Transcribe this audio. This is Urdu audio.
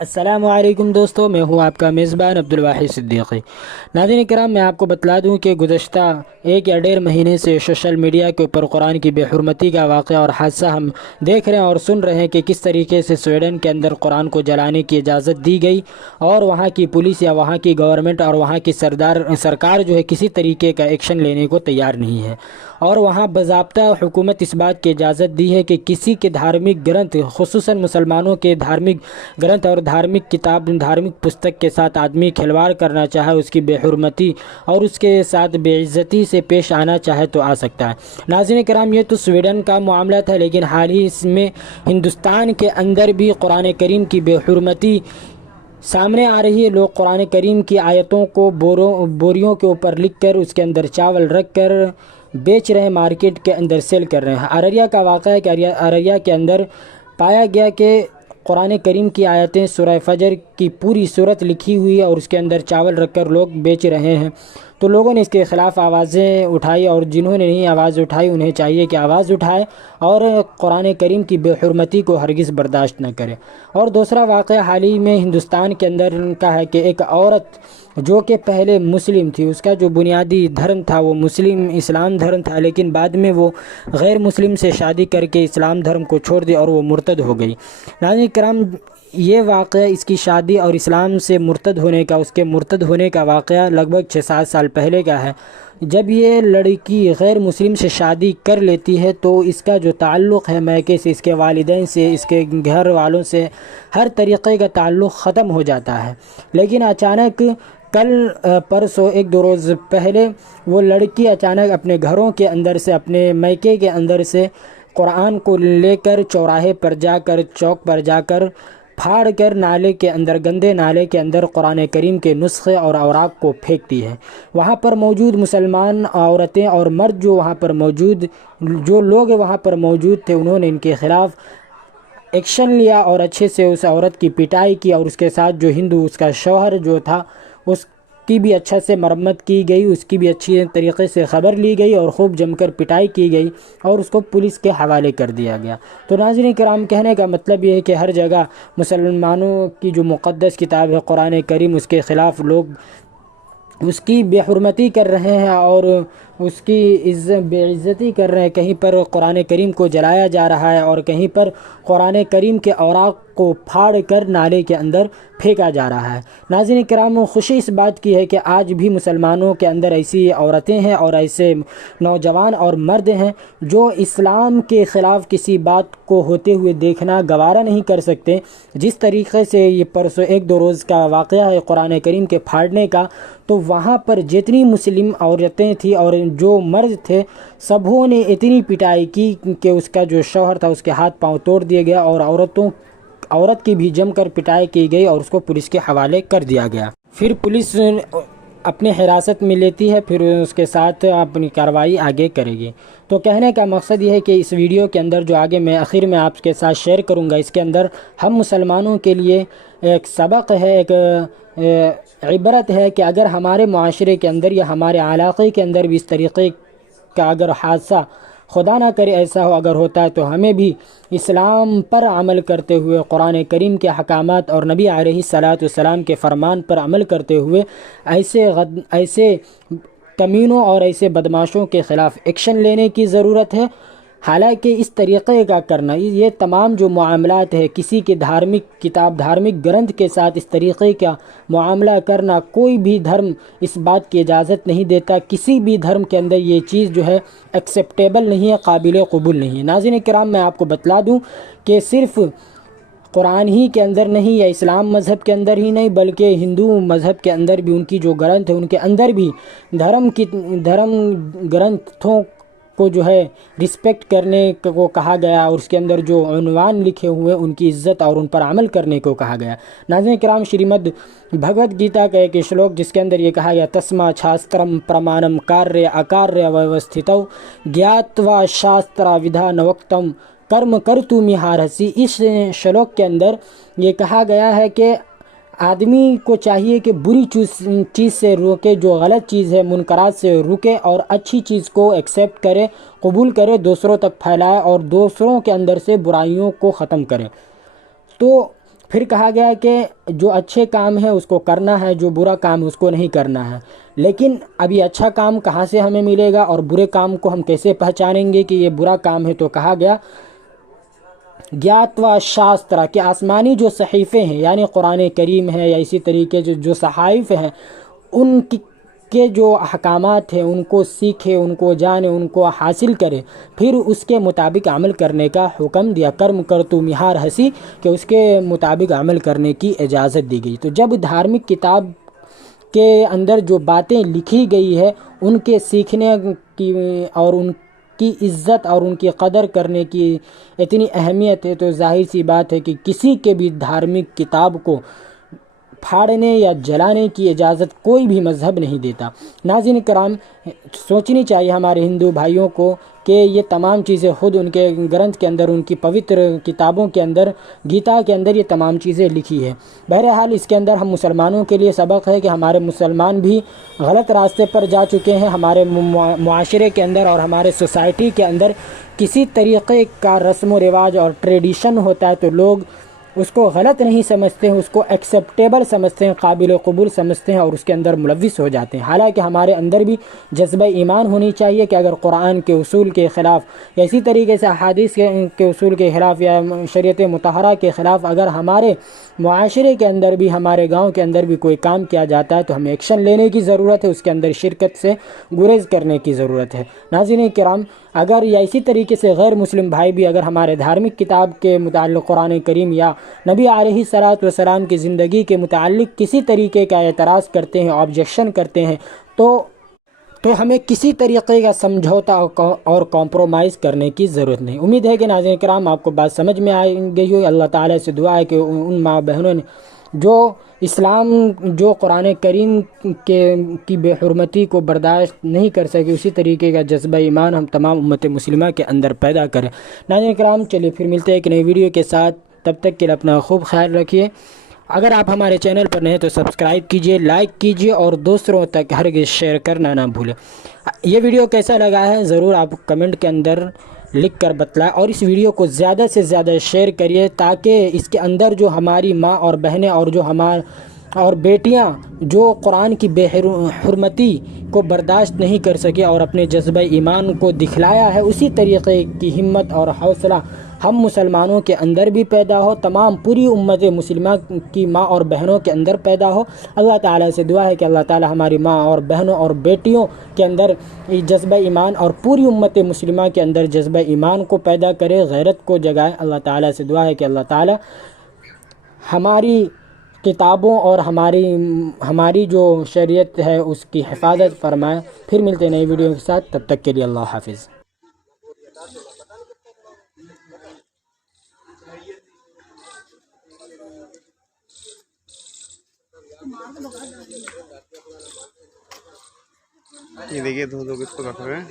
السلام علیکم دوستو، میں ہوں آپ کا میزبان عبدالواحد صدیقی۔ ناظرین کرام، میں آپ کو بتلا دوں کہ گزشتہ 1 یا 1.5 مہینے سے سوشل میڈیا کے اوپر قرآن کی بے حرمتی کا واقعہ اور حادثہ ہم دیکھ رہے ہیں اور سن رہے ہیں کہ کس طریقے سے سویڈن کے اندر قرآن کو جلانے کی اجازت دی گئی اور وہاں کی پولیس یا وہاں کی گورنمنٹ اور وہاں کی سرکار جو ہے کسی طریقے کا ایکشن لینے کو تیار نہیں ہے، اور وہاں باضابطہ حکومت اس بات کی اجازت دی ہے کہ کسی کے دھارمک گرنتھ، خصوصاً مسلمانوں کے دھارمک گرنتھ اور دھارمک کتاب، دھارمک پستک کے ساتھ آدمی کھلواڑ کرنا چاہے، اس کی بے حرمتی اور اس کے ساتھ بے عزتی سے پیش آنا چاہے تو آ سکتا ہے۔ ناظرین کرام، یہ تو سویڈن کا معاملہ تھا، لیکن حال ہی اس میں ہندوستان کے اندر بھی قرآن کریم کی بے حرمتی سامنے آ رہی ہے۔ لوگ قرآن کریم کی آیتوں کو بوریوں کے اوپر لکھ کر اس کے اندر چاول رکھ کر بیچ رہے ہیں، مارکیٹ کے اندر سیل کر رہے ہیں۔ ارریہ کا واقعہ ہے کہ ارریہ کے اندر پایا گیا کہ قرآن کریم کی آیتیں، سورہ فجر کی پوری صورت لکھی ہوئی ہے اور اس کے اندر چاول رکھ کر لوگ بیچ رہے ہیں۔ تو لوگوں نے اس کے خلاف آوازیں اٹھائی، اور جنہوں نے نہیں آواز اٹھائی انہیں چاہیے کہ آواز اٹھائے اور قرآن کریم کی بے حرمتی کو ہرگز برداشت نہ کرے۔ اور دوسرا واقعہ حال ہی میں ہندوستان کے اندر کا ہے کہ ایک عورت جو کہ پہلے مسلم تھی، اس کا جو بنیادی دھرم تھا وہ اسلام دھرم تھا، لیکن بعد میں وہ غیر مسلم سے شادی کر کے اسلام دھرم کو چھوڑ دی اور وہ مرتد ہو گئی۔ ناظرین کرام، یہ واقعہ، اس کی شادی اور اسلام سے مرتد ہونے کا، اس کے مرتد ہونے کا واقعہ لگ بھگ 6-7 سال پہلے کا ہے۔ جب یہ لڑکی غیر مسلم سے شادی کر لیتی ہے تو اس کا جو تعلق ہے میکے سے، اس کے والدین سے، اس کے گھر والوں سے، ہر طریقے کا تعلق ختم ہو جاتا ہے۔ لیکن اچانک کل پرسوں 1-2 روز پہلے وہ لڑکی اچانک اپنے گھروں کے اندر سے، اپنے میکے کے اندر سے قرآن کو لے کر چوراہے پر جا کر، چوک پر جا کر پھاڑ کر نالے کے اندر، گندے نالے کے اندر قرآن کریم کے نسخے اور اوراق کو پھینکتی ہے۔ وہاں پر موجود مسلمان عورتیں اور مرد جو لوگ وہاں پر موجود تھے، انہوں نے ان کے خلاف ایکشن لیا اور اچھے سے اس عورت کی پٹائی کی، اور اس کے ساتھ جو ہندو، اس کا شوہر جو تھا، اس کی بھی اچھا سے مرمت کی گئی، اس کی بھی اچھی طریقے سے خبر لی گئی اور خوب جم کر پٹائی کی گئی اور اس کو پولیس کے حوالے کر دیا گیا۔ تو ناظرین کرام، کہنے کا مطلب یہ ہے کہ ہر جگہ مسلمانوں کی جو مقدس کتاب ہے قرآن کریم، اس کے خلاف لوگ اس کی بے حرمتی کر رہے ہیں اور اس کی بے عزتی کر رہے ہیں۔ کہیں پر قرآن کریم کو جلایا جا رہا ہے اور کہیں پر قرآن کریم کے اوراق کو پھاڑ کر نالے کے اندر پھینکا جا رہا ہے۔ ناظرین کرام، خوشی اس بات کی ہے کہ آج بھی مسلمانوں کے اندر ایسی عورتیں ہیں اور ایسے نوجوان اور مرد ہیں جو اسلام کے خلاف کسی بات کو ہوتے ہوئے دیکھنا گوارا نہیں کر سکتے۔ جس طریقے سے یہ پرسوں 1-2 روز کا واقعہ ہے قرآن کریم کے پھاڑنے کا، تو وہاں پر جتنی مسلم عورتیں تھیں اور جو مرد تھے، سبھوں نے اتنی پٹائی کی کہ اس کا جو شوہر تھا اس کے ہاتھ پاؤں توڑ دیے گیا اور عورت کی بھی جم کر پٹائی کی گئی اور اس کو پولیس کے حوالے کر دیا گیا۔ پھر پولیس اپنے حراست میں لیتی ہے، پھر اس کے ساتھ اپنی کارروائی آگے کرے گی۔ تو کہنے کا مقصد یہ ہے کہ اس ویڈیو کے اندر جو آگے میں آخر میں آپ کے ساتھ شیئر کروں گا، اس کے اندر ہم مسلمانوں کے لیے ایک سبق ہے، ایک عبرت ہے کہ اگر ہمارے معاشرے کے اندر یا ہمارے علاقے کے اندر بھی اس طریقے کا اگر حادثہ، خدا نہ کرے ایسا ہو، اگر ہوتا ہے تو ہمیں بھی اسلام پر عمل کرتے ہوئے، قرآن کریم کے احکامات اور نبی علیہ الصلاۃ والسلام کے فرمان پر عمل کرتے ہوئے ایسے کمینوں اور ایسے بدماشوں کے خلاف ایکشن لینے کی ضرورت ہے۔ حالانکہ اس طریقے کا کرنا، یہ تمام جو معاملات ہے، کسی کے دھارمک کتاب، دھارمک گرنتھ کے ساتھ اس طریقے کا معاملہ کرنا، کوئی بھی دھرم اس بات کی اجازت نہیں دیتا۔ کسی بھی دھرم کے اندر یہ چیز جو ہے ایکسیپٹیبل نہیں ہے، قابل قبول نہیں ہے۔ ناظرین کرام، میں آپ کو بتلا دوں کہ صرف قرآن ہی کے اندر نہیں یا اسلام مذہب کے اندر ہی نہیں، بلکہ ہندو مذہب کے اندر بھی ان کی جو گرنتھ ہے، ان کے اندر بھی دھرم گرنتھوں کو جو ہے رسپیکٹ کرنے کو کہا گیا، اور اس کے اندر جو عنوان لکھے ہوئے ان کی عزت اور ان پر عمل کرنے کو کہا گیا۔ ناظرین کرام، شریمد بھگوت گیتا کا ایک شلوک جس کے اندر یہ کہا گیا، تسما شاسترم پرمانم کاریہ اکاریہ ویوستھتو گیاتوا شاسترا ودھانوکتم کرم کرتو مہارسی۔ اس شلوک کے اندر یہ کہا گیا ہے کہ آدمی کو چاہیے کہ بری چیز سے روکے، جو غلط چیز ہے منکرات سے روکے، اور اچھی چیز کو ایکسیپٹ کرے، قبول کرے، دوسروں تک پھیلائے اور دوسروں کے اندر سے برائیوں کو ختم کرے۔ تو پھر کہا گیا کہ جو اچھے کام ہے اس کو کرنا ہے، جو برا کام ہے اس کو نہیں کرنا ہے۔ لیکن اب یہ اچھا کام کہاں سے ہمیں ملے گا اور برے کام کو ہم کیسے پہچانیں گے کہ یہ برا کام ہے؟ تو کہا گیا گیاتوا شاسترا، کہ آسمانی جو صحیفے ہیں یعنی قرآن کریم ہے یا اسی طریقے جو صحائف ہیں، ان کے جو احکامات ہیں ان کو سیکھے، ان کو جانے، ان کو حاصل کرے، پھر اس کے مطابق عمل کرنے کا حکم دیا۔ کرم کر تو مہار ہنسی، کہ اس کے مطابق عمل کرنے کی اجازت دی گئی۔ تو جب دھارمک کتاب کے اندر جو باتیں لکھی گئی ہے ان کے سیکھنے کی اور ان کی عزت اور ان کی قدر کرنے کی اتنی اہمیت ہے، تو ظاہر سی بات ہے کہ کسی کے بھی دھارمک کتاب کو پھاڑنے یا جلانے کی اجازت کوئی بھی مذہب نہیں دیتا۔ ناظرین کرام، سوچنی چاہیے ہمارے ہندو بھائیوں کو کہ یہ تمام چیزیں خود ان کے گرنتھ کے اندر، ان کی پوتر کتابوں کے اندر، گیتا کے اندر یہ تمام چیزیں لکھی ہے۔ بہرحال اس کے اندر ہم مسلمانوں کے لیے سبق ہے کہ ہمارے مسلمان بھی غلط راستے پر جا چکے ہیں۔ ہمارے معاشرے کے اندر اور ہمارے سوسائٹی کے اندر کسی طریقے کا رسم و رواج اور ٹریڈیشن ہوتا ہے تو لوگ اس کو غلط نہیں سمجھتے ہیں، اس کو ایکسیپٹیبل سمجھتے ہیں، قابل قبول سمجھتے ہیں اور اس کے اندر ملوث ہو جاتے ہیں۔ حالانکہ ہمارے اندر بھی جذبہ ایمان ہونی چاہیے کہ اگر قرآن کے اصول کے خلاف یا اسی طریقے سے احادیث کے اصول کے خلاف یا شریعت مطہرہ کے خلاف اگر ہمارے معاشرے کے اندر بھی، ہمارے گاؤں کے اندر بھی کوئی کام کیا جاتا ہے تو ہمیں ایکشن لینے کی ضرورت ہے، اس کے اندر شرکت سے گریز کرنے کی ضرورت ہے۔ ناظرین کرام، اگر یا اسی طریقے سے غیر مسلم بھائی بھی اگر ہمارے دھارمک کتاب کے متعلق قرآن کریم یا نبی علیہ الصلوۃ والسلام کی زندگی کے متعلق کسی طریقے کا اعتراض کرتے ہیں، آبجیکشن کرتے ہیں، تو ہمیں کسی طریقے کا سمجھوتا اور کمپرومائز کرنے کی ضرورت نہیں۔ امید ہے کہ ناظرین کرام آپ کو بات سمجھ میں آ گئی ہو۔ اللہ تعالیٰ سے دعا ہے کہ ان ماں بہنوں نے جو اسلام، جو قرآن کریم کی بے حرمتی کو برداشت نہیں کر سکے، اسی طریقے کا جذبہ ایمان ہم تمام امت مسلمہ کے اندر پیدا کریں۔ ناظرین کرام، چلیے پھر ملتے ہیں ایک نئی ویڈیو کے ساتھ، تب تک کے لیے اپنا خوب خیال رکھیے۔ اگر آپ ہمارے چینل پر نئے ہیں تو سبسکرائب کیجئے، لائک کیجئے اور دوسروں تک ہرگز شیئر کرنا نہ بھولیں۔ یہ ویڈیو کیسا لگا ہے ضرور آپ کمنٹ کے اندر لکھ کر بتلائیں، اور اس ویڈیو کو زیادہ سے زیادہ شیئر کریے تاکہ اس کے اندر جو ہماری ماں اور بہنیں اور جو اور بیٹیاں جو قرآن کی بے حرمتی کو برداشت نہیں کر سکے اور اپنے جذبہ ایمان کو دکھلایا ہے، اسی طریقے کی ہمت اور حوصلہ ہم مسلمانوں کے اندر بھی پیدا ہو، تمام پوری امت مسلمہ کی ماں اور بہنوں کے اندر پیدا ہو۔ اللہ تعالیٰ سے دعا ہے کہ اللہ تعالیٰ ہماری ماں اور بہنوں اور بیٹیوں کے اندر جذبہ ایمان اور پوری امت مسلمہ کے اندر جذبہ ایمان کو پیدا کرے، غیرت کو جگائے۔ اللہ تعالیٰ سے دعا ہے کہ اللہ تعالیٰ ہماری کتابوں اور ہماری جو شریعت ہے اس کی حفاظت فرمائے۔ پھر ملتے ہیں نئی ویڈیو کے ساتھ، تب تک کے لیے اللہ حافظ۔ یہ دیکھیے دو لوگ اس کو رکھ رہے ہیں۔